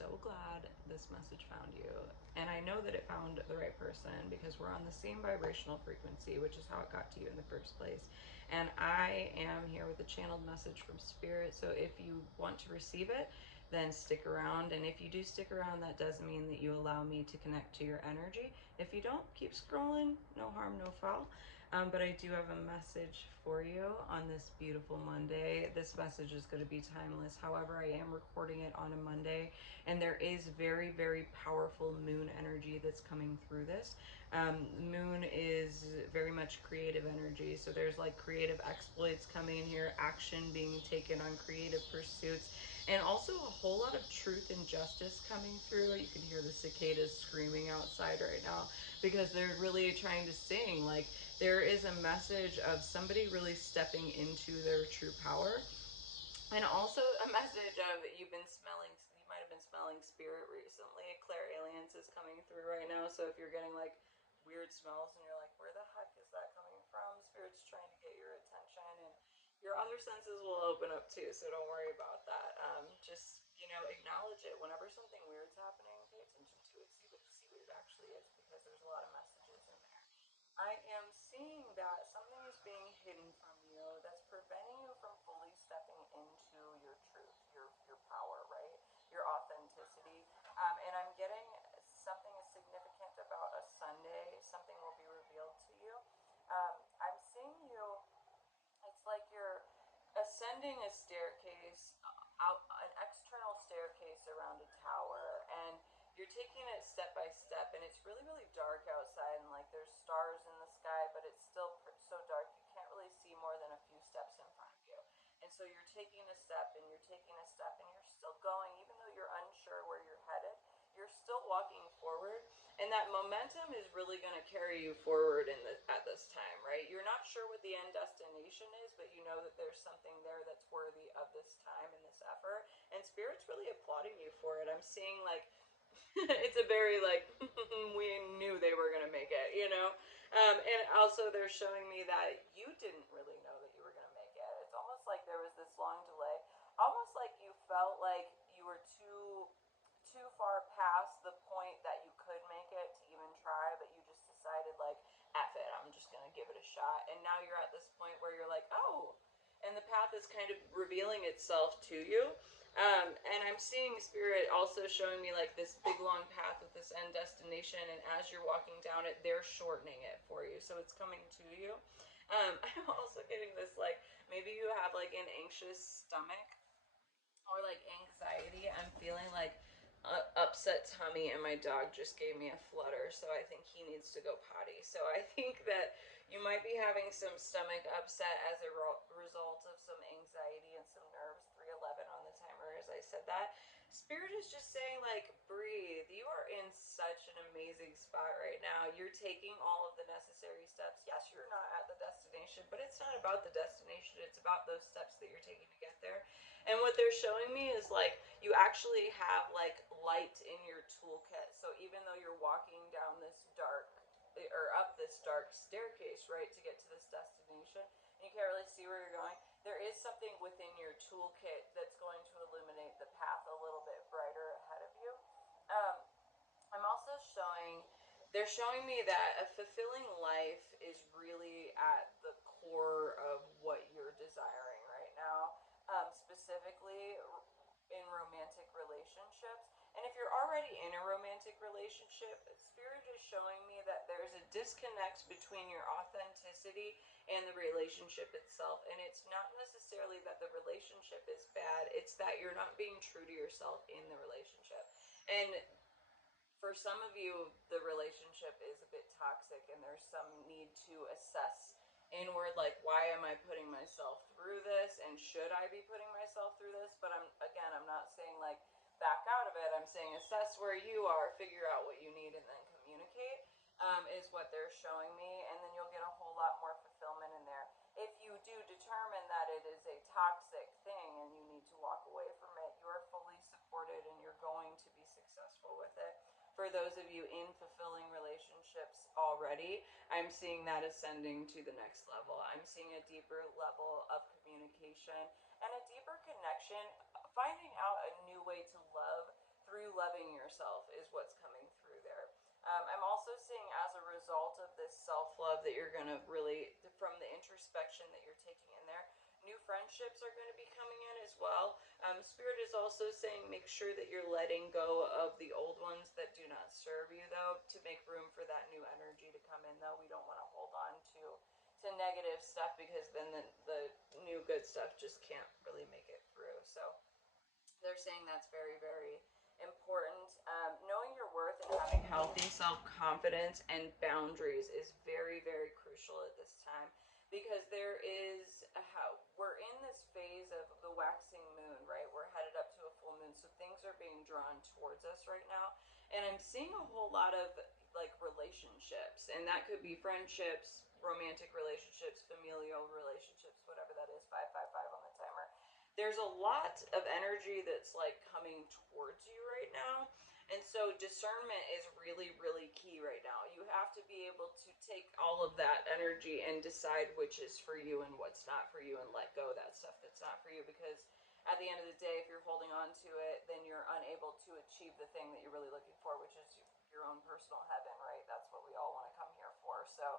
so glad this message found you. And I know that it found the right person because we're on the same vibrational frequency, which is how it got to you in the first place. And I am here with a channeled message from Spirit. So if you want to receive it, then stick around. And if you do stick around, that does mean that you allow me to connect to your energy. If you don't, keep scrolling. No harm, no foul. But I do have a message for you on this beautiful Monday. This message is going to be timeless. However, I am recording it on a Monday, and there is very, very powerful moon energy that's coming through this. Moon is very much creative energy, so there's like creative exploits coming in here, action being taken on creative pursuits, and also a whole lot of truth and justice coming through. You can hear the cicadas screaming outside right now because they're really trying to sing. Like, there is a message of somebody really stepping into their true power, and also a message of you might have been smelling spirit recently. Clairalience is coming through right now, so if you're getting like weird smells and you're like, where the heck is that coming from? Spirit's trying to get your attention, and your other senses will open up too, so don't worry about that. Just, acknowledge it. Whenever something weird's happening, pay attention to it. See what it actually is, because there's a lot of messages in there. I am seeing that something is being hidden from you that's preventing you from fully stepping into your truth, your power, right? Your authenticity. And I'm getting something significant about a Sunday. Something will be revealed to you. I'm seeing you, it's like you're ascending a staircase, out an external staircase around a tower, and you're taking it step by step, and it's really, really dark outside, and like there's stars in the sky, but it's still so dark you can't really see more than a few steps in front of you. And so you're taking a step, and you're taking a step, and you're still going, even though you're unsure where you're headed. You're still walking forward, and that momentum is really going to carry you forward at this time, right? You're not sure what the end destination is, but you know that there's something there that's worthy of this time and this effort, and Spirit's really applauding you for it. I'm seeing like it's a very like we knew they were going to make it, and also they're showing me that you didn't really know that you were going to make it. It's almost like there was this long delay, almost like you felt like you were too far past the point that you could make it to even try, but you just decided like, F it, I'm just gonna give it a shot. And now you're at this point where you're like, oh, and the path is kind of revealing itself to you. And I'm seeing Spirit also showing me like this big long path with this end destination, and as you're walking down it, they're shortening it for you, so it's coming to you. I'm also getting this like, maybe you have like an anxious stomach or like anxiety. I'm feeling like upset tummy, and my dog just gave me a flutter, so I think he needs to go potty. So I think that you might be having some stomach upset as a result of some anxiety and some nerves. 311 on the timer as I said that. Spirit is just saying like, breathe. You are in such an amazing spot right now. You're taking all of the necessary steps. Yes, you're not at the destination, but it's not about the destination. It's about those steps that you're taking to get there. And what they're showing me is like you actually have like light in your toolkit. So even though you're walking down this dark or up this dark staircase, right, to get to this destination, and you can't really see where you're going, there is something within your toolkit that's going to illuminate the path a little bit brighter ahead of you. Um, I'm also they're showing me that a fulfilling life is really at the core of what you're desiring right now, specifically in romantic relationships. And if you're already in a romantic relationship, Spirit is showing me that there's a disconnect between your authenticity and the relationship itself. And it's not necessarily that the relationship is bad, it's that you're not being true to yourself in the relationship. And for some of you, the relationship is a bit toxic, and there's some need to assess inward, like, why am I putting myself through this, and should I be putting myself through this? But I'm not saying like back out of it. I'm saying assess where you are, figure out what you need, and then communicate. Is what they're showing me, and then you'll get a whole lot more fulfillment in there. If you do determine that it is a toxic thing and you need to walk away from it, you are fully supported and you're going to be successful with it. For those of you in fulfilling relationships already, I'm seeing that ascending to the next level. I'm seeing a deeper level of communication and a deeper connection, finding out a new way to love through that you're going to really, from the introspection that you're taking in there. New friendships are going to be coming in as well. Spirit is also saying make sure that you're letting go of the old ones that do not serve you, though, to make room for that new energy to come in, though. We don't want to hold on to negative stuff, because then the new good stuff just can't really make it through. So they're saying that's very, very important. Knowing your worth and having healthy self-confidence and boundaries is very, very crucial at this time, because there is how we're in this phase of the waxing moon, right? We're headed up to a full moon, so things are being drawn towards us right now, and I'm seeing a whole lot of like relationships, and that could be friendships, romantic relationships, familial relationships, whatever that is. 555 on the timer. There's a lot of energy that's like coming towards you right now. And so discernment is really, really key right now. You have to be able to take all of that energy and decide which is for you and what's not for you, and let go of that stuff that's not for you. Because at the end of the day, if you're holding on to it, then you're unable to achieve the thing that you're really looking for, which is your own personal heaven, right? That's what we all want to come here for. So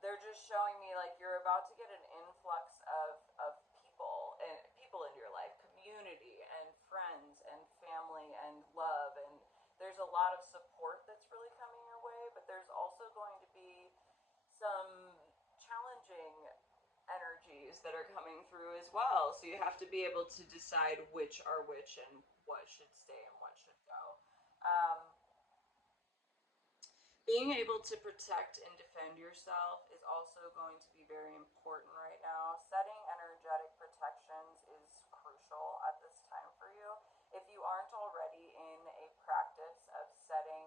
they're just showing me like you're about to get an influx of people and people into your life, community and friends and family and love, and there's a lot of support that's really coming your way, but there's also going to be some challenging energies that are coming through as well, so you have to be able to decide which are which and what should stay and what should go. Being able to protect and defend yourself is also going to be very important right now. Setting energetic protections is crucial at this time for you. If you aren't already in a practice of setting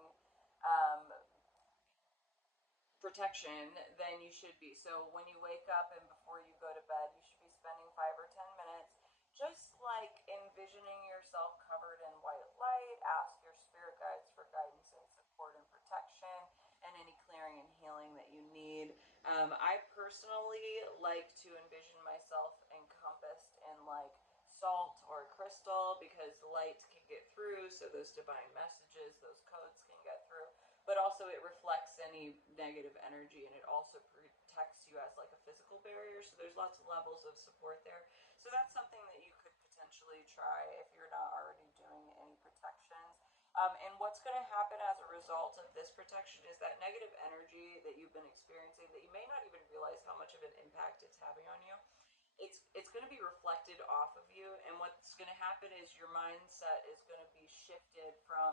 protection, then you should be. So when you wake up and before you go to bed, you should be spending 5 or 10 minutes just like envisioning yourself covered in white light. Ask your spirit guides for guidance and support and protection, and any clearing and healing that you need. I personally like to envision myself encompassed in like salt or crystal, because light can get through, so those divine messages, those codes can get through, but also it reflects any negative energy, and it also protects you as like a physical barrier, so there's lots of levels of support there. So that's something that you could potentially try if you're not already doing any protections. And what's going to happen as a result of this protection is that negative energy that you've been experiencing, that you may not even realize how much of an impact it's having on you, it's going to be reflected off of you. And what's going to happen is your mindset is going to be shifted from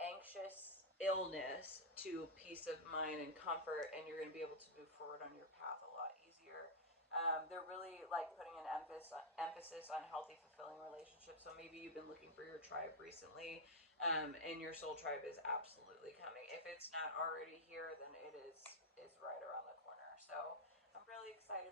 anxious illness to peace of mind and comfort, and you're going to be able to move forward on your path a lot easier. They're really like putting an emphasis on healthy, fulfilling relationships. So maybe you've been looking for your tribe recently, and your soul tribe is absolutely coming. If it's not already here, then it is right around the corner. So I'm really excited